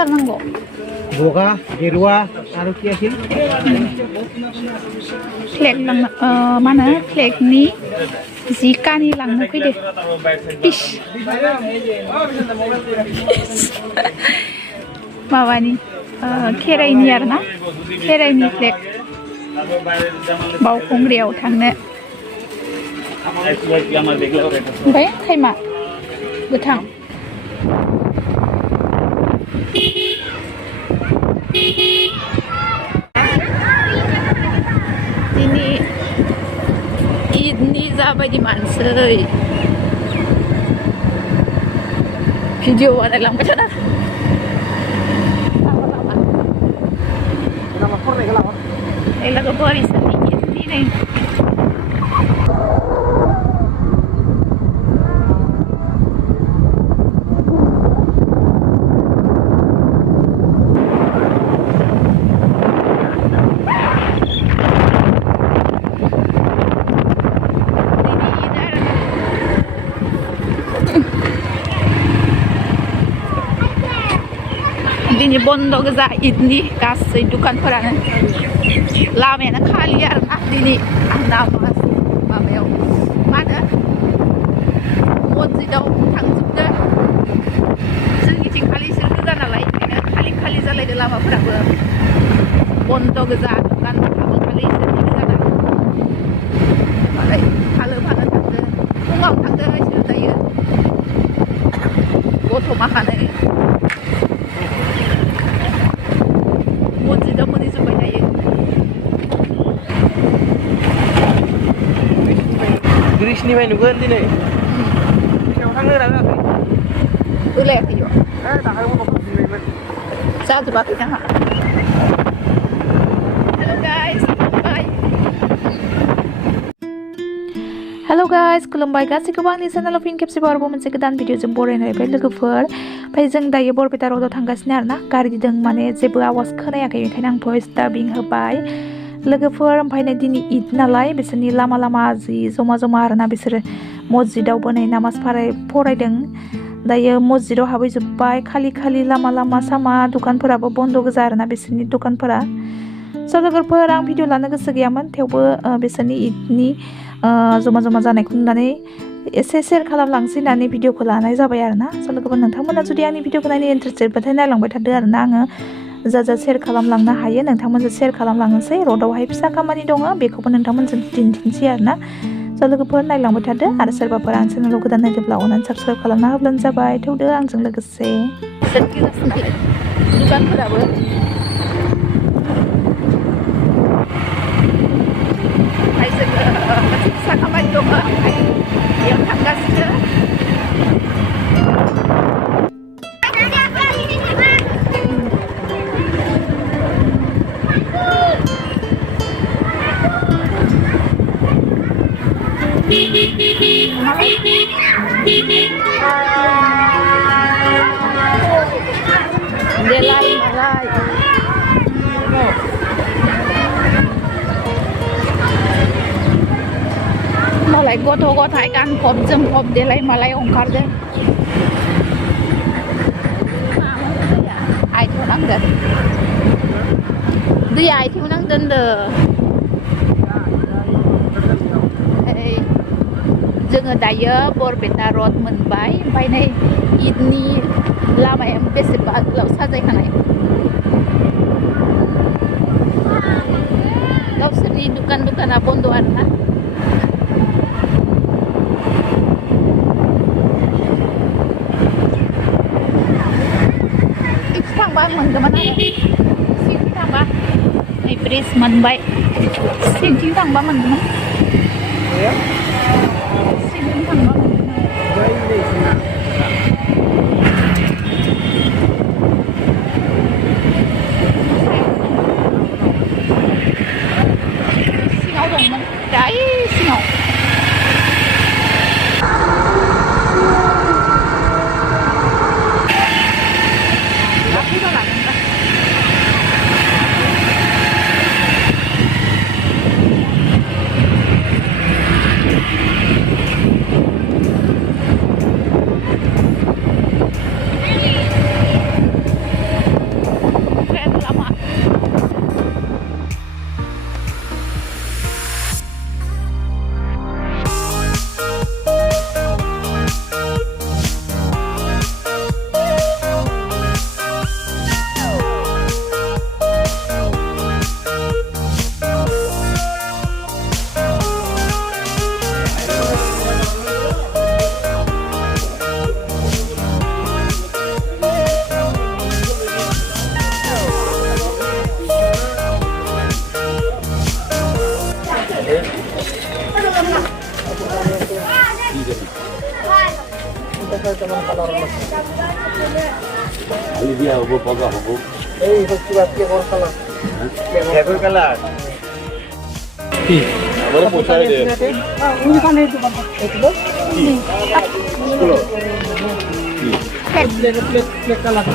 कालार नांगौ बगा गेरुवा आरो कि आखिल फ्लेग लांनो मा होनो फ्लेगनि जि कानि लांनो फैदो पिस माबानि खेराइनि आरोना खेराइनि फ्लेग बावखुंग्रियाव थांनो ओमफ्राय टाइमा गोथां दिनै ईदनि जाबायदि मानसै भिडिअ बानायलांबाय थाना लोगोफोर इसोरनि ईदनि नै दिनै बन्द गोजा ईदनि गासै दुखानफोरानो लामायानो खालि आरोना दिनै आं नामाज माबायाव मा होनो मस्जिदाव थांजोबदो जोंनिथिं खालि इसोर गोजा नालाय ओंखायनो खालि खालि जालायदो लामाफोराबो बन्द गोजा दुखानफोराबो खालि इसोरनि गोजा मालाय फालो फालो थांदो फुङाव थांदो इसोर दायो गथ' माखानो मस्जिदाव मोनहैजोब्बाय दायो ग्रिसनिफ्राय नुगोन दिनै बेयाव थांनो रागाखै होलायाखै दाखालि उनाव थांफिनबायमोन जाजोबाखै जोंहा हेल' गाइस खुलुमबाय गासैखौबो आंनि चेनेलाव फिन खेबसेबाव आरोबाव मोनसे गोदान भिडिअजों बरायनायबाय लोगोफोर ओमफ्राय जों दायो बरपेटा र'डआव थांगासिनो आरोना गारिजों माने जेबो आवाज खोनायाखै बेखायनो आं भइस डाबिं होबाय लोगोफोर ओमफ्राय नै दिनै ईद नालाय बिसोरनि लामा लामा जि जमा जमा आरोना बिसोरो मस्जिदावबो नै नामाज फरायदों दायो मस्जिदाव हाबहैजोब्बाय खालि खालि लामा लामा सामा दुखानफोराबो बन्द गोजा आरोना बिसोरनि दुखानफोरा स' लोगोफोर आं भिडिअ लानो गोसो गैयामोन थेवबो बिसोरनि ईदनि जमा जमा जानायखौ नुनानै एसे शेयार खालामलांसै होननानै भिडिअखौ लानाय जाबाय आरोना स' लोगोफोर नोंथांमोना जुदि आंनि भिडिअखौ नायनो इन्टारेस्टेडबाथाय नायलांबाय थादो आरोना आङो जा शेयार खालामलांनो हायो नोंथांमोनजों शेयार खालामलांनोसै र'डआवहाय फिसा खामानि दङ बेखौबो नोंथांमोनजों दिन्थिनोसै आरोना स' लोगोफोर नायलांबाय थादो आरो सोरबाफोर आं चेनेलाव गोदान नायदोंब्ला अननानै साबस्क्राइब खालामना होब्लानो जाबाय थौदो आंजों लोगोसे दुखानफोराबो फिसा खामानि दङ ओमफ्राय बेयाव थांगासिनो देलाय मालाय मालाय गथ' गथाय गानफब जोमफब देलाय मालाय ओंखारदों आथिङाव नांदों दैया आथिङाव नांदों जोङो दायो बरपेटा र'ड मोनबाय ओमफ्राय नै ईदनि लामाया बेसेबा गोलाव साजायखानाय गावसोरनि दुकाना बन्द आरोना थांबा मोनगौमोन आरो सिंथिं थांबा नै ब्रिज मोनबाय सिंथिं थांबा मोनगौमोन सिंथिं थांबा सिङाव दंमोन दायो सिङाव dia habo paga habo. এই কিবা কেকৰ কালাৰ কেকৰ কালাৰ Amar pochai de. প্লেট কালাৰ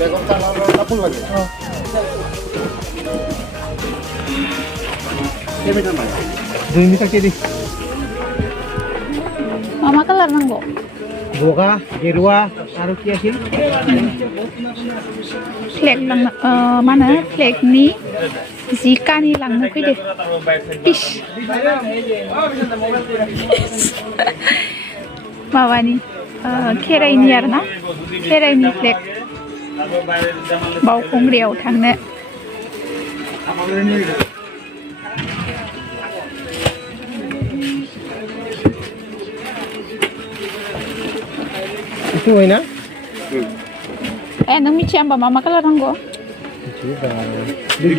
Legon kalar kapul lagi. Dia minta mana? 2 metre কেদি Mama kalar nanggo. বগা গেৰুৱা আৰু কি আছিল Flag lang mana flag ni Zika ni lang na kuy de. Fish. Mawa ni kerai ni arna. Kerai ni flag. Bau khong riau thangna. itu होइन Nang michi amba mama kalar nanggo.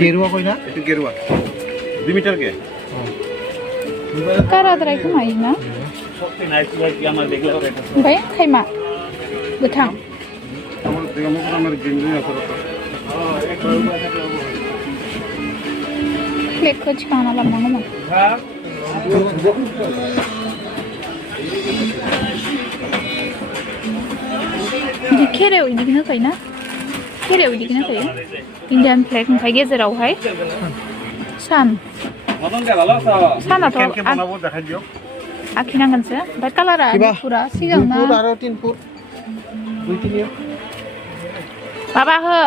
গেৰুৱা কইনা Itu gerua. 2 meter ke? Kara drai kumai na. Bai khaima. Gethang. Amar kamu kan amar gendri asal. Flag ko chikana lam nanggo man. Di kere udik na kai na. Kere udik na kai. Indian flag kai गेजेरावहाय सान सानाथ' Kenek banabu dekhai dio. आखिनांगोनसो ओमफ्राय कालारा गुफुरा सिगांना 2 foot আৰু 3 foot 2-3 माबा हो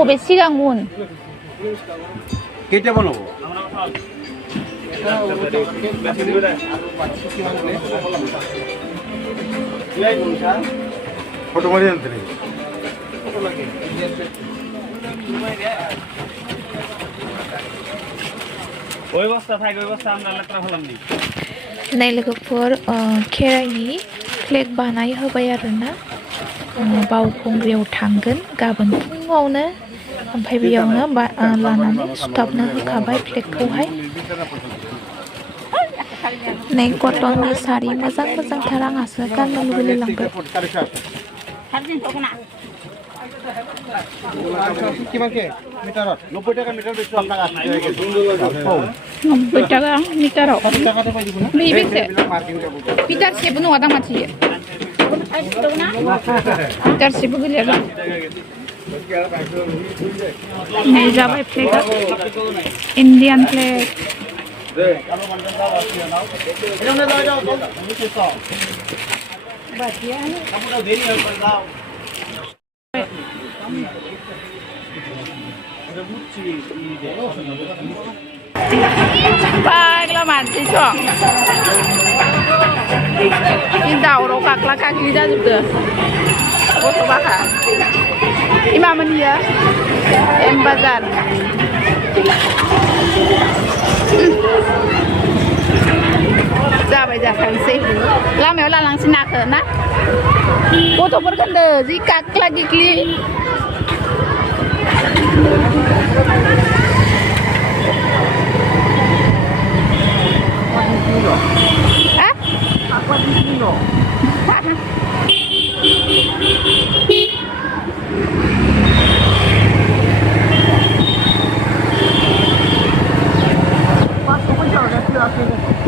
अबे सिगां उन Ketia banabu? Foto mari ante ni. ওই বস্তা থাকে ওই বস্তা আমরা লেত্রা হলাম নি नै लोगोफोर खेराइनि फ्लेग बानाय होबाय आरोना बावखुंग्रियाव थांगोन गाबोन फुङावनो ओमफ्राय बेयावनो लानानै सुथाबनो होखाबाय फ्लेगखौहाय नै कटननि सारि मोजां मोजांथार आंहासो गाननो लुबैलायलांबाय কিমান কে মিটাৰত 90 টাকা মিটার বেচছো আপনার আসছে 90 টাকা মিটাराव টাকাতে পাই দিব না बे बेसे मार्किंग का बोल मिटारसेबो नङा दामा थियो मिटारसेबो गैलिया र' नै जाबाय फ्लेगा इन्डियान फ्लेग Bagla मानसि दं बे दावराव गाग्ला गाग्लि जाजोबदो गथ' बाखा इमामोननिया एम बाजार जाबाय जाखानोसै लामायाव लालांसै नाखो ना गथ'फोरखौ होनदो जि गाग्ला गिग्लि Hah? Aqua di sini.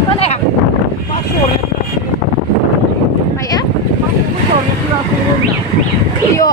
Mana ya? Maya? Iya.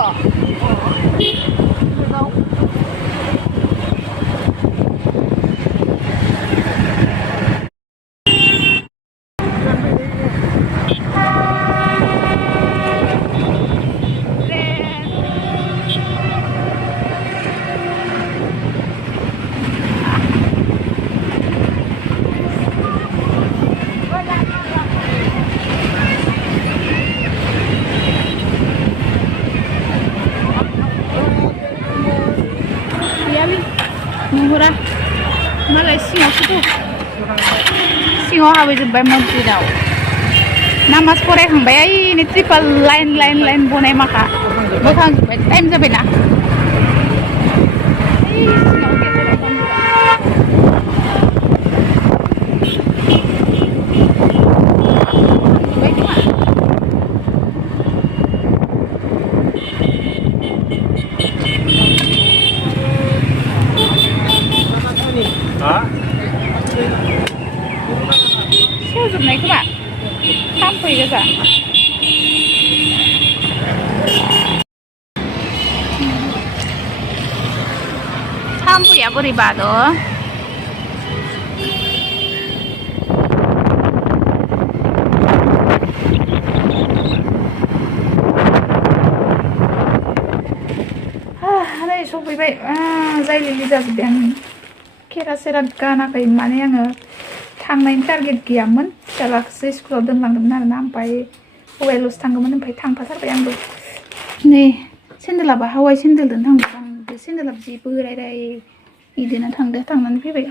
Murah, malah siang itu, siang habis jumpa masjid dah. Namas korek hambai ini triple line bonai maka, bukan time sampai na. थाम्फैया बोरैबा द' नै सफैबाय जायलिलि जाजोब्बाय आं खेरा सेरा गानाखै माने आङो थांनायनि टारगेट गैयामोन फिसालाखौसो स्कुलाव दोनलांदोंमोन आरोना ओमफ्राय हौवायाल'सो थांगौमोन ओमफ्राय थांफाथारबाय आंबो नै सेन्देलाबो हावाइ सेन्देलजों थांदों आं बे सेन्देलाबो जि बोराय बिदिनो थांनानै फैबाय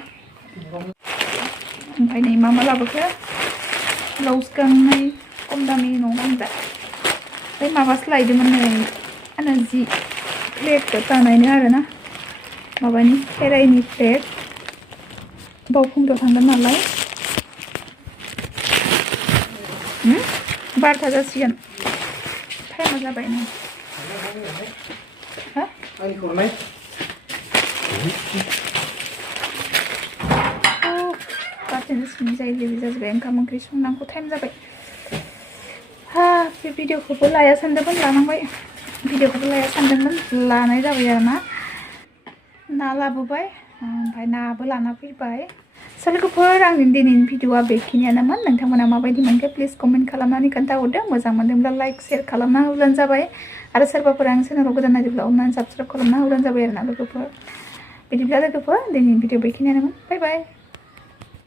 ओमफ्राय नै मा लाबोखो ब्लाउस गांनै खम दामि न'आव गानग्रा ओमफ्राय माबासो लायदोंमोन नै आङो जि फ्लेगखौ बानायनो आरोना माबानि खेराइनि फ्लेग बावखुंग्रियाव थांगोन नालाय 12था जासिगोन टाइमा जाबाय नै हा आंनि खरनाय बाथोन जायलिलि जाजोब्बाय ओंखाम ओंख्रि संनांगौ टाइम जाबाय बे भिडिअखौबो लाया सानदोंमोन लानांबाय भिडिअखौबो लाया सानदोंमोन लानाय जाबाय आरोना ना लाबोबाय ओमफ्राय नाबो लाना फैबाय स' लोगोफोर आंनि दिनैनि भिडिअआ बेखिनियानोमोन नोंथांमोना माबायदि मोनखो प्लिज कमेन्ट खालामनानै खोन्थाहरदो मोजां मोनदोंब्ला लाइक शेयार खालामना होब्लानो जाबाय आरो सोरबाफोर आं चेनेलाव गोदान नायदोंब्ला अननानै साबस्क्राइब खालामना होब्लानो जाबाय आरोना लोगोफोर बिदिब्ला लोगोफोर दिनैनि भिडिअ बेखिनियानोमोन बाय बाय